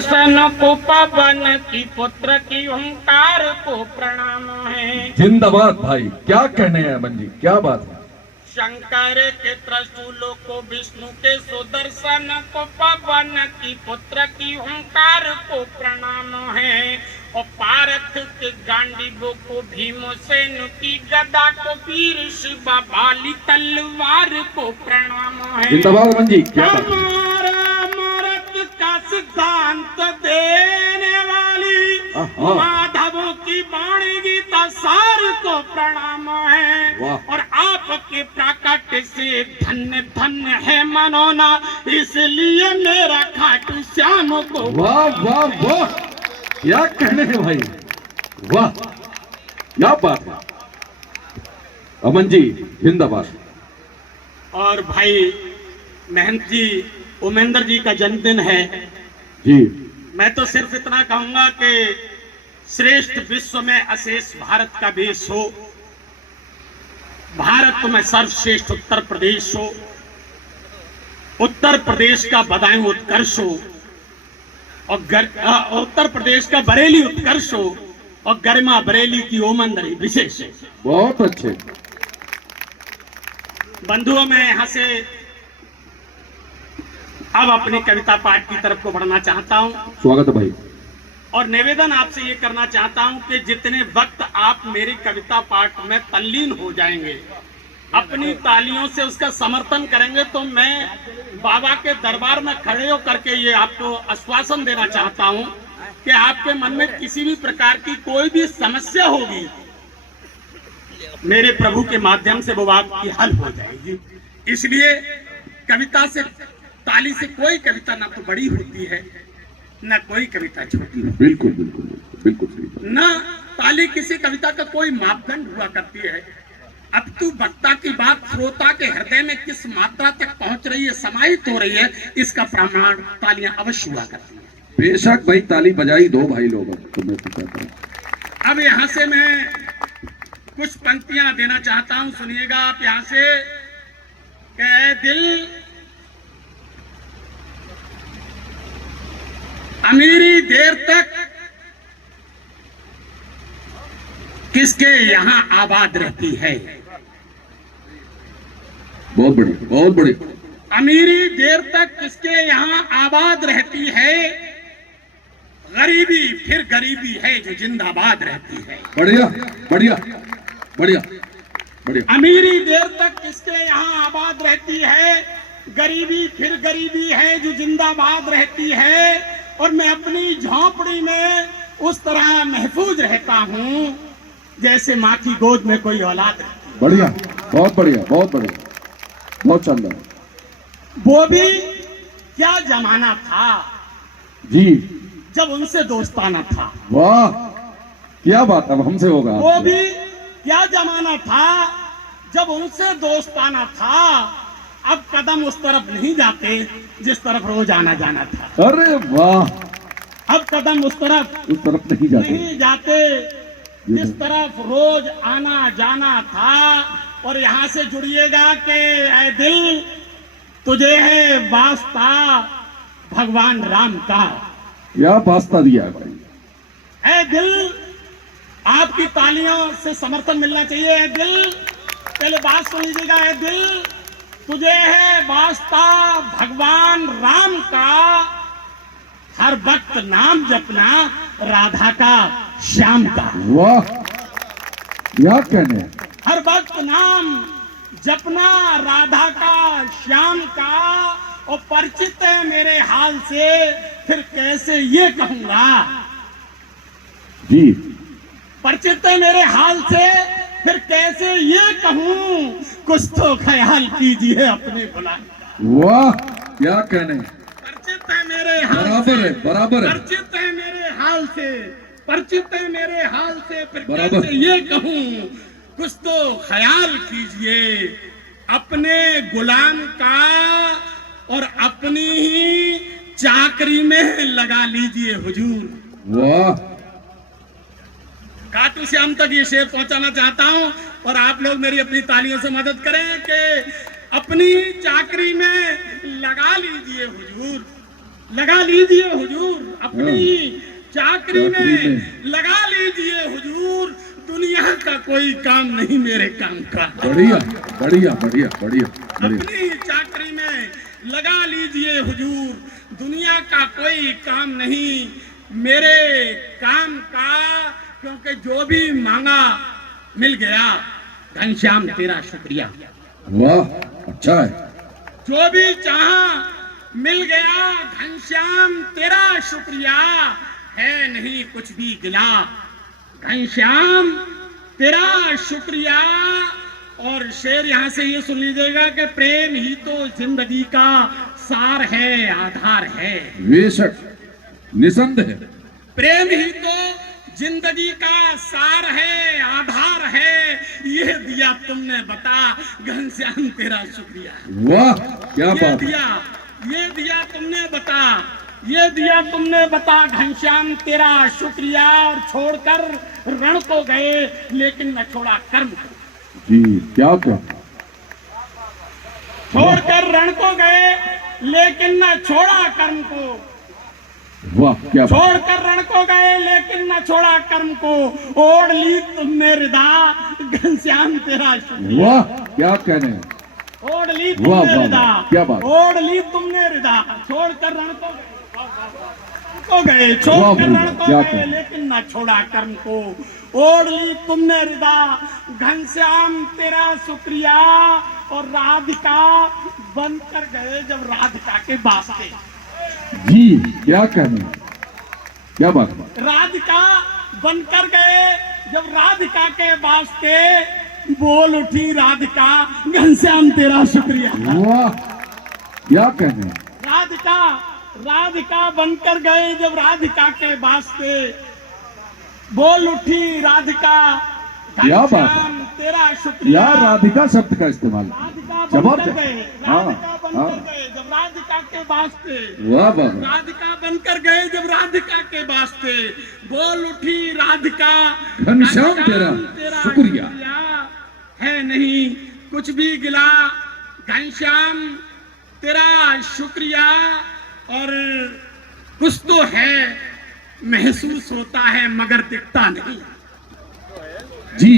सन को पवन की पुत्र की ओंकार को प्रणाम है। जिंदाबाद भाई, क्या कहने हैं अमन जी, क्या बात है। शंकर के त्रिशूलों को विष्णु के सुदर्शन को पवन की पुत्र की ओंकार को प्रणाम है। और पारथ के गांडीवों को भीमसेन की गदा को वीर शिवा बाली तलवार को प्रणाम है। जिंदाबाद अमन जी, क्या बात है। का सिद्धांत देने वाली माधवों की वाणी गीता सार को प्रणाम है। और आपके प्राकट्य से धन्य धन्य है मनोना, इसलिए मेरा खाटू श्याम को। वाह वाह वाह, क्या कहने हैं भाई, वाह क्या बात है। अमन जी जिंदाबाद। और भाई महंत जी उमेंद्र जी का जन्मदिन है जी। मैं तो सिर्फ इतना कहूंगा कि श्रेष्ठ विश्व में अशेष भारत का देश हो, भारत में सर्वश्रेष्ठ उत्तर प्रदेश हो, उत्तर प्रदेश का बदायूं उत्कर्ष हो, और उत्तर प्रदेश का बरेली उत्कर्ष हो, और गरिमा बरेली की ओमंदरी विशेष है। बहुत अच्छे बंधुओं, मैं यहां से अब अपनी कविता पाठ की तरफ को बढ़ना चाहता हूं। स्वागत है भाई। और निवेदन आपसे ये करना चाहता हूं कि जितने वक्त आप मेरी कविता पाठ में तल्लीन हो जाएंगे, अपनी तालियों से उसका समर्थन करेंगे, तो मैं बाबा के दरबार में खड़े होकर के ये आपको आश्वासन देना चाहता हूं कि आपके मन में किसी भी प्रकार की कोई भी समस्या होगी, मेरे प्रभु के माध्यम से वो आपकी हल हो जाएगी। इसलिए कविता से, ताली से कोई कविता ना तो बड़ी होती है, ना कोई कविता छोटी होती है। बिल्कुल बिल्कुल बिल्कुल सही। ना ताली किसी कविता का कोई मापदंड हुआ करती है। अब तू वक्ता की बात श्रोता के हृदय में किस मात्रा तक पहुंच रही है, समाहित हो रही है, इसका प्रमाण तालियां अवश्य हुआ करती है। बेशक भाई, ताली बजाई दो भाई लोग। तो मैं तो कहता हूं, अब यहां से मैं कुछ पंक्तियां देना चाहता हूं, सुनिएगा आप यहां से। कि दिल अमीरी देर तक किसके यहां आबाद रहती है। बहुत बढ़िया बहुत बढ़िया। अमीरी देर तक किसके यहां आबाद रहती है, गरीबी फिर गरीबी है जो जिंदाबाद रहती है। बढ़िया बढ़िया बढ़िया बढ़िया। अमीरी देर तक किसके यहां आबाद रहती है, गरीबी फिर गरीबी है जो जिंदाबाद रहती है। और मैं अपनी झोंपड़ी में उस तरह महफूज रहता हूं जैसे माँ की गोद में कोई औलाद रहती है। बढ़िया, बहुत बढ़िया बहुत बढ़िया, बहुत शानदार। वो भी क्या जमाना था जी, जब उनसे दोस्ताना था। वाह क्या बात, अब हमसे होगा। वो भी क्या जमाना था जब उनसे दोस्ताना था। अब कदम उस तरफ नहीं जाते जिस तरफ रोज आना जाना था। अरे वाह, अब कदम उस तरफ नहीं जाते जिस तरफ रोज आना जाना था। और यहाँ से जुड़िएगा कि ऐ दिल तुझे है वास्ता भगवान राम का। क्या वास्ता दिया है भाई। ऐ दिल, आपकी तालियों से समर्थन मिलना चाहिए। ऐ दिल, पहले बात सुन लीजिएगा। ऐ दिल तुझे है वास्ता भगवान राम का, हर वक्त नाम जपना राधा का श्याम का। वाह क्या कहने। हर वक्त नाम जपना राधा का श्याम का। और परिचित है मेरे हाल से, फिर कैसे ये कहूंगा जी। परिचित है मेरे हाल से, फिर कैसे ये कहूं, कुछ तो ख्याल कीजिए अपने बुला। वाह क्या कहने। परिचित है मेरे हाल बराबर है, बराबर है। परिचित है मेरे हाल से, परिचित है मेरे हाल से, फिर बराबर। कैसे ये कहूं, कुछ तो ख्याल कीजिए अपने गुलाम का, और अपनी ही चाकरी में लगा लीजिए हुजूर। वाह, खाटू श्याम तक ये शेर पहुंचाना चाहता हूं, और आप लोग मेरी अपनी तालियों से मदद करें कि अपनी चाकरी में लगा लीजिए हुजूर। लगा लीजिए हुजूर अपनी चाकरी में, लगा लीजिए हुजूर, दुनिया का कोई काम नहीं मेरे काम का। बढ़िया बढ़िया बढ़िया बढ़िया बढ़िया। अपनी चाकरी में लगा लीजिए हुजूर, दुनिया का कोई काम नहीं मेरे काम का, क्योंकि जो भी मांगा मिल गया घनश्याम तेरा शुक्रिया। वाह अच्छा है। जो भी चाहा मिल गया घनश्याम तेरा शुक्रिया, है नहीं कुछ भी गिला घनश्याम तेरा शुक्रिया। और शेर यहां से ये सुन लीजिएगा कि प्रेम ही तो जिंदगी का सार है, आधार है। बेशक निसंदेह है। प्रेम ही तो जिंदगी का सार है, आधार है, ये दिया तुमने बता घनश्याम तेरा शुक्रिया। वाह क्या बात है। ये दिया तुमने बता, ये दिया तुमने बता घनश्याम तेरा शुक्रिया। और छोड़कर रण को गए लेकिन न छोड़ा कर्म को। जी क्या क्या। छोड़कर रण को गए लेकिन न छोड़ा कर्म को। वाह क्या बात। छोड़कर रण को गए लेकिन न छोड़ा कर्म को। ओढ़ ली तुमने हृदय घनश्याम तेरा शुक्रिया। वाह क्या कहने। ओढ़ ली वाह, तुमने वाह, हृदय, क्या बात। ओढ़ ली तुमने हृदय। छोड़कर रण को गए, वाह, छोड़कर वाह, रण को क्या गए कहने। लेकिन न छोड़ा कर्म को। ओढ़ ली तुमने हृदय घनश्याम तेरा शुक्रिया। और राधिका बनकर गए जब राधिका के वास्ते। जी क्या कहने। क्या बात है। राधिका बनकर गए जब राधिका के वास्ते। बोल उठी राधिका घनश्याम तेरा शुक्रिया। वाह क्या कहने। राधिका राधिका बनकर गए जब राधिका के वास्ते। बोल उठी राधिका क्या बात है। घनश्याम तेरा शुक्रिया। यार राधिका शब्द का इस्तेमाल राधिका बनकर जबरदस्त। गए, हाँ, राधिका बनकर हाँ। गए जब राधिका के वास्ते। वाह वाह वाह। राधिका बनकर गए जब राधिका के वास्ते। बोल उठी राधिका घनश्याम तेरा शुक्रिया। है नहीं कुछ भी गिला घनश्याम तेरा शुक्रिया। और कुछ तो है महसूस होता है मगर दिखता नहीं। जी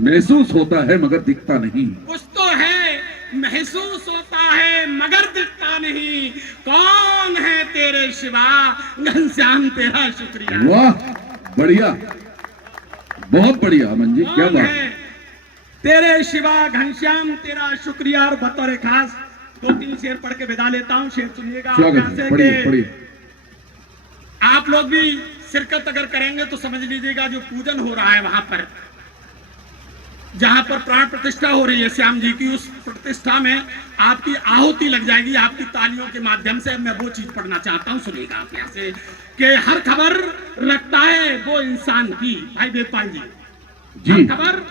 महसूस होता है मगर दिखता नहीं। कुछ तो है महसूस होता है मगर दिखता नहीं। कौन है तेरे सिवा घनश्याम तेरा शुक्रिया। वाह बढ़िया बहुत बढ़िया अमन जी क्या कौन बात। है तेरे सिवा घनश्याम तेरा शुक्रिया। और बतौर खास 2-3 शेर पढ़ के विदा लेता हूँ। शेर सुनिएगा आप स्वागत यहाँ है से पढ़िए कि पढ़िए। आप लोग भी शिरकत अगर करेंगे तो समझ लीजिएगा जो पूजन हो रहा है वहां पर, जहां पर प्राण प्रतिष्ठा हो रही है श्याम जी की, उस प्रतिष्ठा में आपकी आहुति लग जाएगी आपकी तालियों के माध्यम से। मैं वो चीज पढ़ना चाहता हूँ, सुनिएगा आप यहाँ से कि हर खबर रखता है वो इंसान की। भाई वेदपाल जी, जी। हर खबर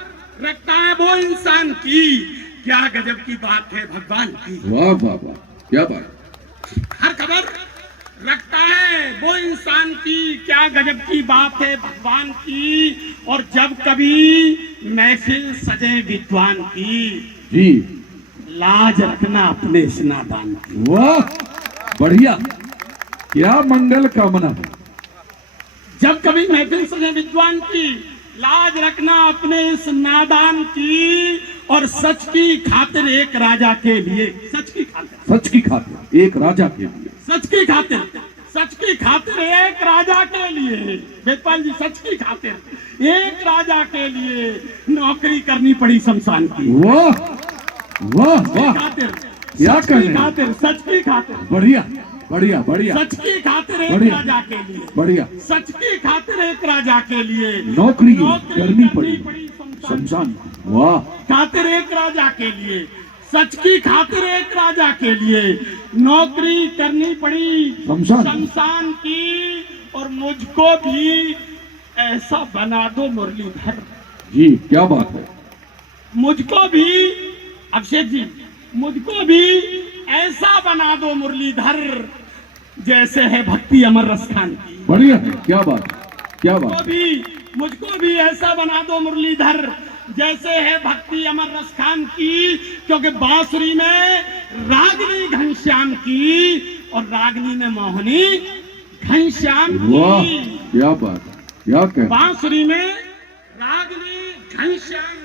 रखता है वो इंसान की, क्या गजब की बात है भगवान की। वाह वाह वाह क्या बात। हर खबर रखता है वो इंसान की, क्या गजब की बात है भगवान की। और जब कभी महफिल सजे विद्वान की, जी लाज रखना अपने इस नादान की। वाह बढ़िया क्या मंगल कामना है। जब कभी महफिल सजे विद्वान की, लाज रखना अपने इस नादान की। और सच की खातिर एक राजा के लिए, सच की खातिर, सच की खातिर एक राजा के लिए। सच की खातिर, सच की खातिर एक राजा के लिए। वेदपाल जी, सच की खातिर एक राजा के लिए नौकरी करनी पड़ी शमशान की। वाह वाह वाह खातिर, क्या सच की कहने। खातिर, सच की खातिर, बढ़िया बढ़िया बढ़िया सच की खातिर एक बढ़िया। राजा के लिए, बढ़िया। सच की खातिर एक राजा के लिए नौकरी करनी पड़ी शमशान शमशान। वाह खातिर एक राजा के लिए, सच की खातिर एक राजा के लिए नौकरी करनी पड़ी शमशान। शमशान की। और मुझको भी ऐसा बना दो मुरलीधर। जी क्या बात है। मुझको भी अभिषेक जी, मुझको भी ऐसा बना दो मुरलीधर जैसे है भक्ति अमर रस खान की। बढ़िया है क्या बात क्या बात। मुझको भी ऐसा बना दो मुरलीधर जैसे है भक्ति अमर रस खान की। क्योंकि बांसुरी में रागिनी घनश्याम की और रागनी में मोहनी घनश्याम वाह की। क्या बात है, क्या कहना। बांसुरी में रागनी घनश्याम